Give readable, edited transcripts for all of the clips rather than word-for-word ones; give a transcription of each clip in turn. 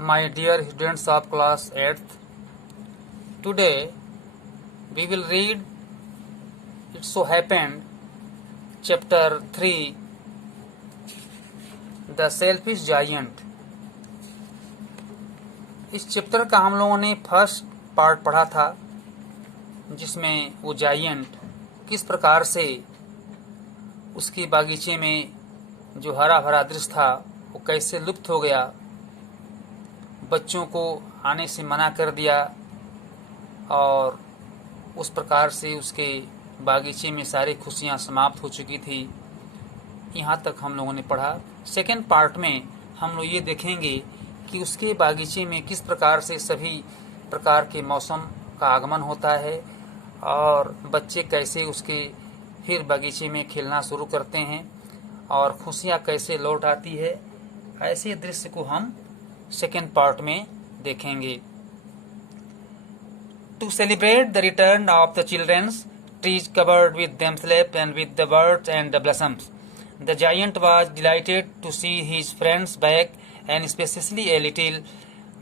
My dear students of class 8th, today we will read It So Happened, chapter 3, The Selfish Giant। इस chapter का हम लोगों ने first part पढ़ा था, जिसमें वो जायंट किस प्रकार से उसके बागीचे में जो हरा भरा दृश्य था वो कैसे लुप्त हो गया, बच्चों को आने से मना कर दिया और उस प्रकार से उसके बागीचे में सारी खुशियां समाप्त हो चुकी थी। यहाँ तक हम लोगों ने पढ़ा। सेकेंड पार्ट में हम लोग ये देखेंगे कि उसके बागीचे में किस प्रकार से सभी प्रकार के मौसम का आगमन होता है और बच्चे कैसे उसके फिर बागीचे में खेलना शुरू करते हैं और खुशियाँ कैसे लौट आती है। ऐसे दृश्य को हम सेकेंड पार्ट में देखेंगे। To celebrate the return of the children's, trees covered with themselves and with the birds and the blossoms, the giant was delighted to see his friends back, and especially a little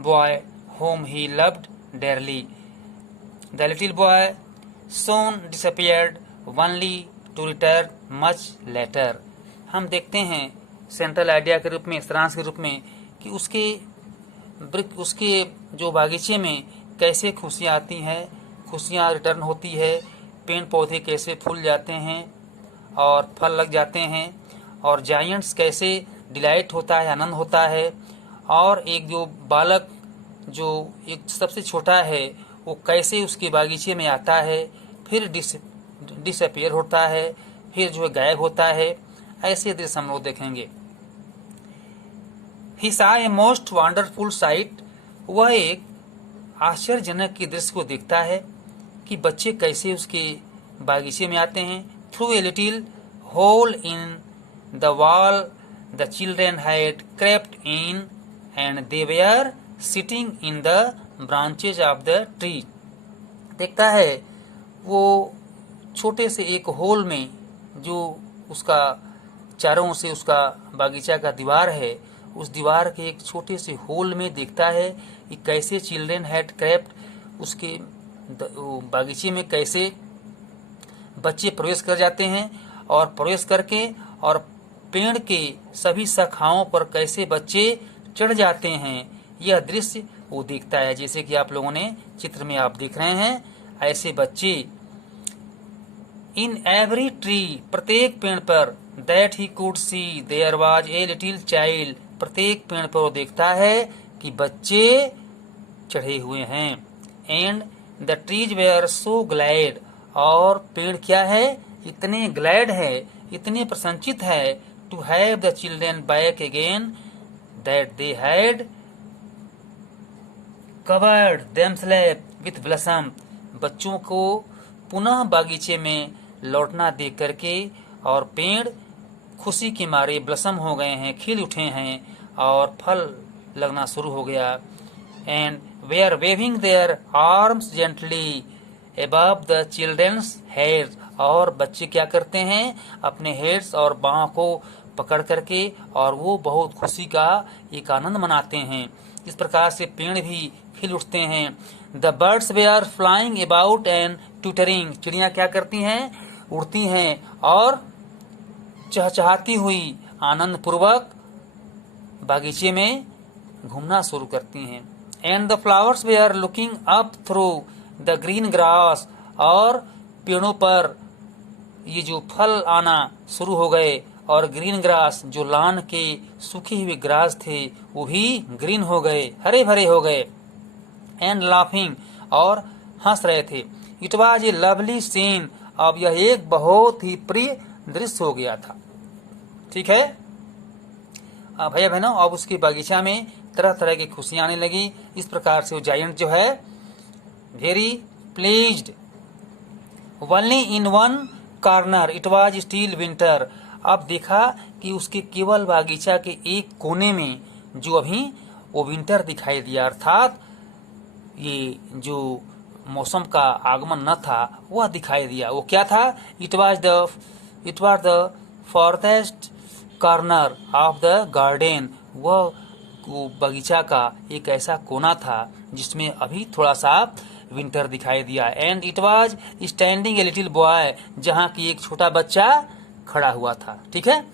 boy whom he loved dearly. The little boy soon disappeared, only to return much later. हम देखते हैं central idea के रूप में, सारांश के रूप में, कि उसके जो बागीचे में कैसे खुशियाँ आती हैं, खुशियाँ रिटर्न होती है, पेड़ पौधे कैसे फूल जाते हैं और फल लग जाते हैं, और जायंट्स कैसे डिलाइट होता है, आनंद होता है, और एक जो बालक जो एक सबसे छोटा है वो कैसे उसके बागीचे में आता है, फिर डिसअपियर होता है, फिर जो है गायब होता है। ऐसे दृश्य हम लोग देखेंगे। He saw a most wonderful sight। वह एक आश्चर्यजनक के दृश्य को देखता है कि बच्चे कैसे उसके बागीचे में आते हैं। Through a little hole in the wall, the children had crept in and they were sitting in the branches of the tree। देखता है वो छोटे से एक होल में, जो उसका चारों से उसका बागीचा का दीवार है, उस दीवार के एक छोटे से होल में देखता है कि कैसे चिल्ड्रेन हैड क्रेप्ट, उसके बागीचे में कैसे बच्चे प्रवेश कर जाते हैं और प्रवेश करके और पेड़ के सभी शाखाओं पर कैसे बच्चे चढ़ जाते हैं। यह दृश्य वो देखता है, जैसे कि आप लोगों ने चित्र में आप देख रहे हैं। ऐसे बच्चे इन एवरी ट्री, प्रत्येक पेड़ पर, that he could see there was a little child, प्रत्येक पेड़ पर वो देखता है कि बच्चे चढ़े हुए हैं। And the trees where so glad, और पेड़ क्या है, इतने ग्लैड है, इतने प्रसन्नचित है, to have the children back again, that they had covered themselves with blossom, बच्चों को पुनः बागीचे में लौटना देख करके और पेड़ खुशी के मारे ब्लसम हो गए हैं, खिल उठे हैं और फल लगना शुरू हो गया। And they are waving their arms gently above the children's heads, और बच्चे क्या करते हैं, अपने हेड्स और बाहों को पकड़ करके और वो बहुत खुशी का एक आनंद मनाते हैं। इस प्रकार से पेड़ भी खिल उठते हैं। The birds they are flying about and twittering, चिड़ियाँ क्या करती हैं, उड़ती हैं और चहचहाती हुई आनंद पूर्वक बागीचे में घूमना शुरू करती हैं। And the flowers they are looking up through the green grass, और पेड़ों पर ये जो फल आना शुरू हो गए और ग्रीन ग्रास, जो लान के सूखे हुए ग्रास थे वो भी ग्रीन हो गए, हरे भरे हो गए। एंड लाफिंग, और हंस रहे थे। It was a lovely scene, अब यह एक बहुत ही प्रिय दृश्य हो गया था। ठीक है भैया बहनों, अब उसके बागीचा में तरह तरह की खुशियां आने लगी। इस प्रकार से वो जायंट जो है very pleased. Only in one corner it was still winter, अब देखा कि उसके केवल बागीचा के एक कोने में जो अभी वो विंटर दिखाई दिया, अर्थात ये जो मौसम का आगमन न था वह दिखाई दिया। वो क्या था, it was the forest corner of the garden, वह वो बगीचा का एक ऐसा कोना था जिसमें अभी थोड़ा सा विंटर दिखाई दिया। And it was standing a little boy, जहाँ की एक छोटा बच्चा खड़ा हुआ था। ठीक है,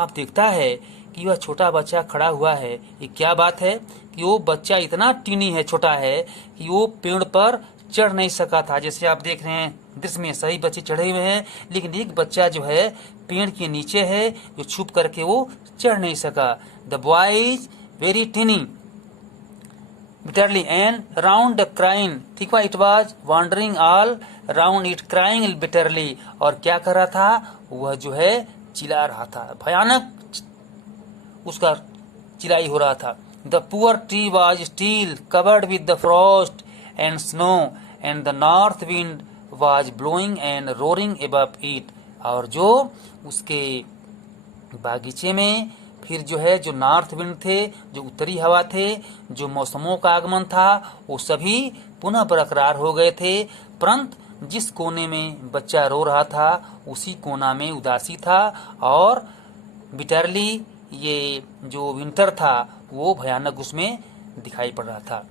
अब देखता है कि वह छोटा बच्चा खड़ा हुआ है। ये क्या बात है कि वो बच्चा इतना टीनी है, छोटा है कि वो पेड़ पर चढ़ नहीं सका था। जैसे आप देख रहे हैं दृश्य में सभी बच्चे चढ़े हुए हैं, लेकिन एक बच्चा जो है पेड़ के नीचे है, जो छुप करके वो चढ़ नहीं सका। The boy is very tiny bitterly and round crying, ठीक है, it was wandering all round it crying bitterly, और क्या कर रहा था, वह जो है चिल्ला रहा था, भयानक उसका चिल्लाई हो रहा था। The poor tree was still covered with the frost and snow and the north wind was blowing and roaring above it, और जो उसके बागीचे में फिर जो है जो नॉर्थ विंड थे, जो उत्तरी हवा थे, जो मौसमों का आगमन था, वो सभी पुनः बरकरार हो गए थे। परंतु जिस कोने में बच्चा रो रहा था उसी कोना में उदासी था, और बिटरली ये जो विंटर था वो भयानक उसमें दिखाई पड़ रहा था।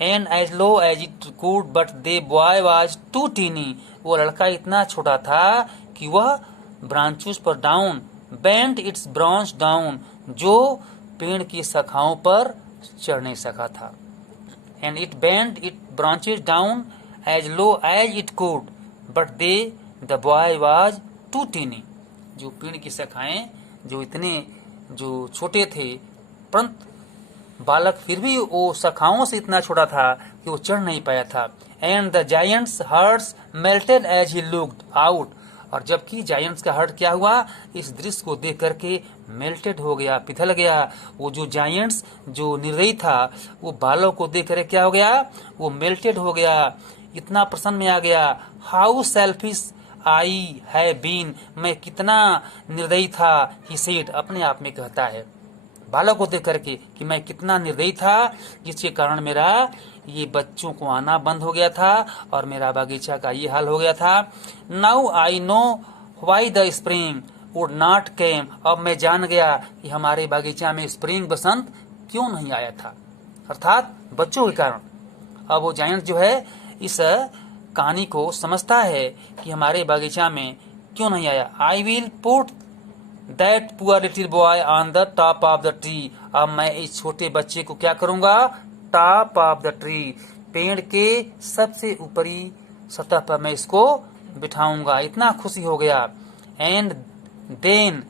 And as low as it could but the boy was too tiny, वो लड़का इतना छोटा था कि वह ब्रांचेस पर down bent its branch down, जो पेड़ की शाखाओं पर चढ़ नहीं सका था। And it bent it branches down as low as it could but the the boy was too tiny, जो पेड़ की शाखाएं जो इतने जो छोटे थे, परंतु बालक फिर भी वो शाखाओं से इतना छोटा था कि वो चढ़ नहीं पाया था। And the giants hearts melted as he looked out, और जबकि जायंट्स का हर्ट क्या हुआ, इस दृश्य को देख करके मेल्टेड हो गया, पिघल गया। वो जो जायंट्स जो निर्दयी था वो बालों को देख कर क्या हो गया, वो मेल्टेड हो गया, इतना प्रसन्न में आ गया। हाउ सेल्फिश आई है बीन, मैं कितना निर्दयी था, ही सेड, अपने आप में कहता है बालों को देख करके कि मैं कितना निर्दयी था, जिसके कारण मेरा ये बच्चों को आना बंद हो गया था और मेरा बागीचा का ये हाल हो गया था। Now I know why the spring would not केम, अब मैं जान गया कि हमारे बागीचा में स्प्रिंग बसंत क्यों नहीं आया था, अर्थात बच्चों के कारण। अब वो जायंट जो है इस कहानी को समझता है कि हमारे बागीचा में क्यों नहीं आया। I will put that poor little boy on the top of the tree, अब मैं इस छोटे बच्चे को क्या करूंगा, टॉप ऑफ द ट्री, पेड़ के सबसे ऊपरी सतह पर मैं इसको बिठाऊंगा। इतना खुशी हो गया। And then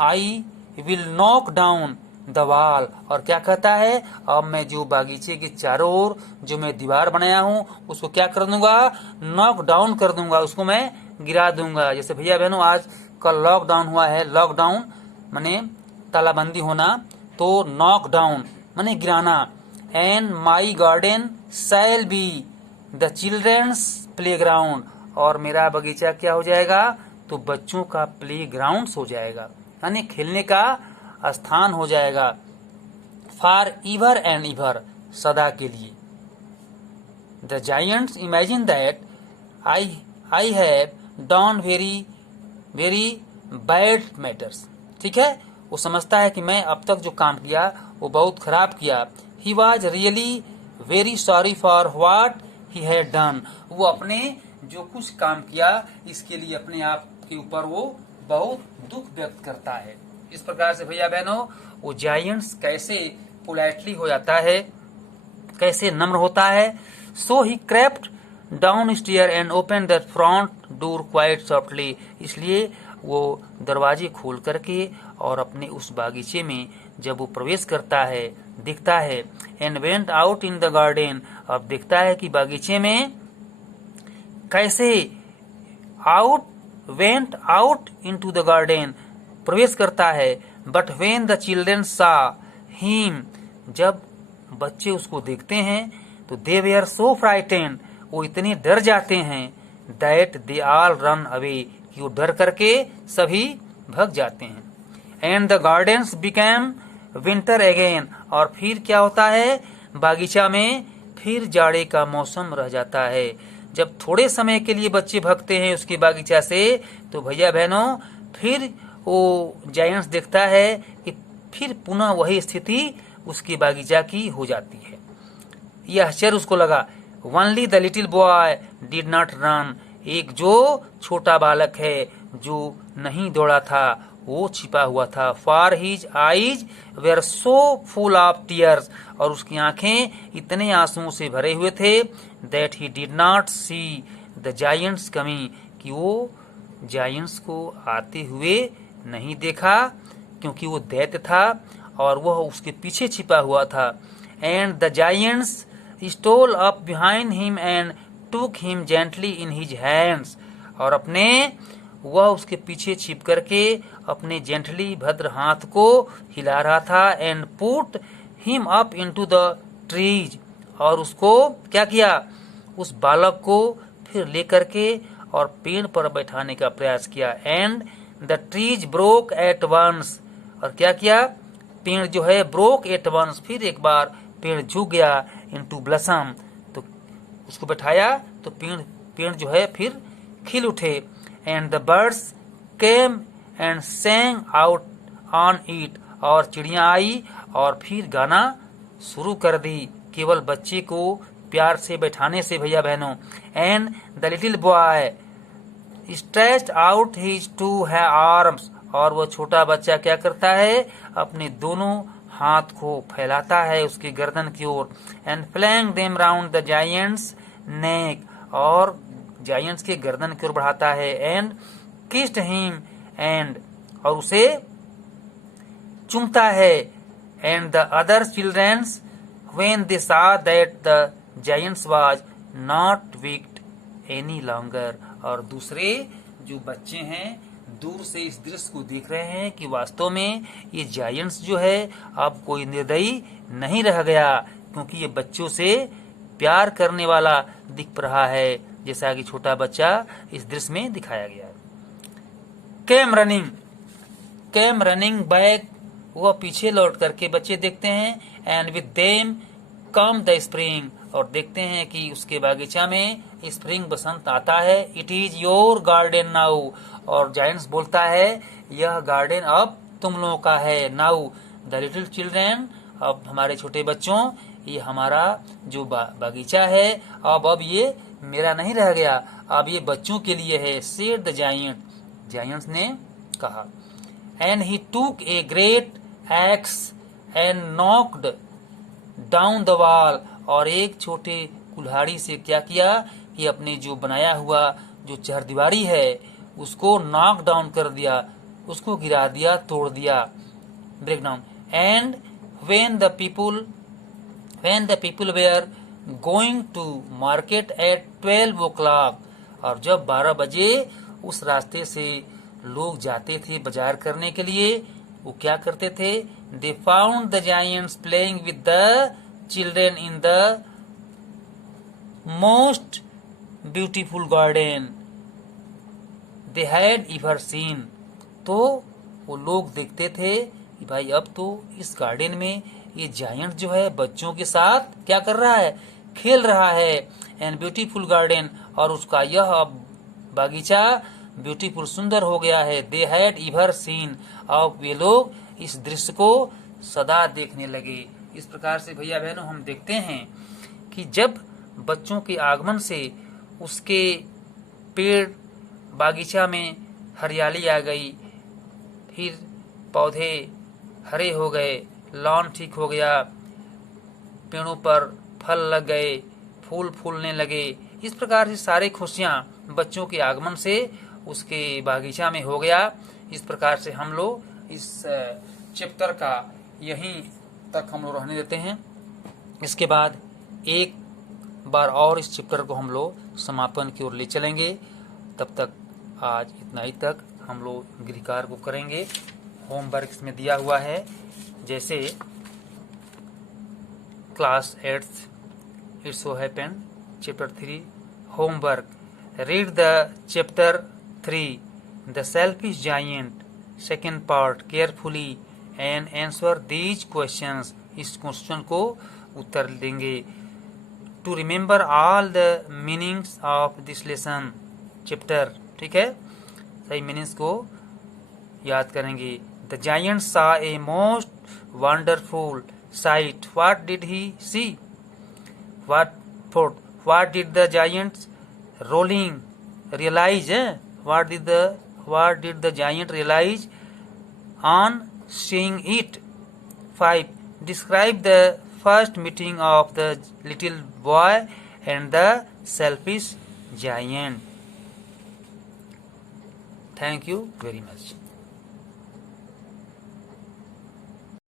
I will knock down the wall, और क्या कहता है, अब मैं जो बागीचे के चारों ओर जो मैं दीवार बनाया हूँ उसको क्या कर दूंगा, नॉक डाउन कर दूंगा, उसको मैं गिरा दूंगा। जैसे भैया बहनों आज कल लॉकडाउन हुआ है, लॉकडाउन माने तालाबंदी होना, तो नॉक डाउन माने गिराना। And my garden shall be the children's playground, और मेरा बगीचा क्या हो जाएगा, तो बच्चों का प्ले ग्राउंड हो जाएगा, यानी खेलने का स्थान हो जाएगा। फॉर एवर एंड एवर, सदा के लिए। The giants imagine that I have done very bad matters, ठीक है, वो समझता है कि मैं अब तक जो काम किया वो बहुत खराब किया। He was really very sorry for what he had done, वो अपने जो कुछ काम किया इसके लिए अपने आप के ऊपर वो बहुत दुख व्यक्त करता है। इस प्रकार से भैया बहनों वो जायंट्स कैसे पोलाइटली हो जाता है, कैसे नम्र होता है। So he crept down stair and open the front door quite softly, इसलिए वो दरवाजे खोल करके और अपने उस बागीचे में जब वो प्रवेश करता है दिखता है। And went out in the garden, अब दिखता है कि बागीचे में कैसे went out into the garden, प्रवेश करता है। बट व्हेन द चिल्ड्रन सा हिम, जब बच्चे उसको देखते हैं तो दे वेयर सो फ्राइटेंड, वो इतने डर जाते हैं, that they all run away, कि वो डर करके सभी भग जाते हैं। And the gardens became winter again, और फिर क्या होता है, बागीचा में फिर जाड़े का मौसम रह जाता है। जब थोड़े समय के लिए बच्चे भगते हैं उसके बागीचा से, तो भैया बहनों फिर वो जायंट्स देखता है कि फिर पुनः वही स्थिति उसकी बागीचा की हो जाती है। यह आश्चर्य उसको लगा। Only the little boy did not run, एक जो छोटा बालक है जो नहीं दौड़ा था वो छिपा हुआ था। For his eyes were so full of tears, और उसकी आंखें इतने आंसुओं से भरे हुए थे। That he did not see the giants coming, कि वो जायंट्स को आते हुए नहीं देखा, क्योंकि वो दैत्य था और वह उसके पीछे छिपा हुआ था। And the giants stole up behind him and took him gently in his hands, और वह उसके पीछे छिप करके अपने जेंटली भद्र हाथ को हिला रहा था। And put him up into the trees, और उसको क्या किया, उस बालक को फिर लेकर के और पेड़ पर बैठाने का प्रयास किया। And the trees broke at once, और क्या किया, पेड़ जो है ब्रोक एट वंस, फिर एक बार पेड़ झुक गया। इनटू ब्लसम, तो उसको बैठाया तो पेड़ जो है फिर खिल उठे। And the birds came and sang out on it, और चिड़िया आई और फिर गाना शुरू कर दी, केवल बच्चे को प्यार से बैठाने से भैया बहनों। And the little boy stretched out his two arms, और वह छोटा बच्चा क्या करता है, अपने दोनों हाथ को फैलाता है उसके गर्दन की ओर। And flung them round the giant's neck, और जायंट्स के गर्दन की ओर बढ़ाता है। एंड किस्ड हिम, एंड और उसे चूमता है। And the other childrens when they saw that the giants was not wicked any longer, और दूसरे जो बच्चे हैं दूर से इस दृश्य को देख रहे हैं कि वास्तव में ये जायंट्स जो है अब कोई निर्दयी नहीं रह गया, क्योंकि ये बच्चों से प्यार करने वाला दिख रहा है, जैसा कि छोटा बच्चा इस दृश्य में दिखाया गया है। केम रनिंग बैक, वह पीछे लौट करके बच्चे देखते हैं। And with them come the spring, और देखते हैं कि उसके बागीचा में स्प्रिंग बसंत आता है। It is your garden now, और जायंट्स बोलता है यह गार्डन अब तुम लोगों का है। नाउ द लिटिल चिल्ड्रन, अब हमारे छोटे बच्चों ये हमारा जो बागीचा है अब ये मेरा नहीं रह गया, अब ये बच्चों के लिए है। सेड द जायंट्स ने कहा। एंड ही टूक a great x and knocked down the wall, और एक छोटे कुल्हाड़ी से क्या किया कि अपने जो बनाया हुआ जो चरदीवारी है उसको नॉक डाउन कर दिया, उसको गिरा दिया, तोड़ दिया, break down. And when the people were going to market at 12 o'clock, और जब 12 बजे उस रास्ते से लोग जाते थे बाजार करने के लिए, वो क्या करते थे, they found the giants playing with the children in the most beautiful garden they had ever seen। तो वो लोग देखते थे कि भाई अब तो इस गार्डन में ये जायंट जो है बच्चों के साथ क्या कर रहा है, खेल रहा है। एंड ब्यूटीफुल गार्डन, और उसका यह बागीचा ब्यूटीफुल सुंदर हो गया है। दे हैड एवर सीन, अब वे लोग इस दृश्य को सदा देखने लगे। इस प्रकार से भैया बहनों हम देखते हैं कि जब बच्चों के आगमन से उसके पेड़ बागीचा में हरियाली आ गई, फिर पौधे हरे हो गए, लॉन ठीक हो गया, पेड़ों पर फल लग गए, फूल फूलने लगे। इस प्रकार से सारे खुशियां बच्चों के आगमन से उसके बागीचा में हो गया। इस प्रकार से हम लोग इस चैप्टर का यहीं तक हम लोग रहने देते हैं। इसके बाद एक बार और इस चैप्टर को हम लोग समापन की ओर ले चलेंगे। तब तक आज इतना ही तक हम लोग गृह कार्य को करेंगे। होमवर्क इसमें दिया हुआ है, जैसे class 8th it's so happened chapter 3 homework, read the chapter 3 the selfish giant, second part carefully and answer these questions. इस क्वेश्चन को उत्तर देंगे। To remember all the meanings of this lesson chapter, ठीक है, सही मीनिंग्स को याद करेंगे। The giant saw a most wonderful sight. What did he see? What did the giants rolling realize? What did the giant realize on seeing it? 5. Describe the first meeting of the little boy and the selfish giant. Thank you very much.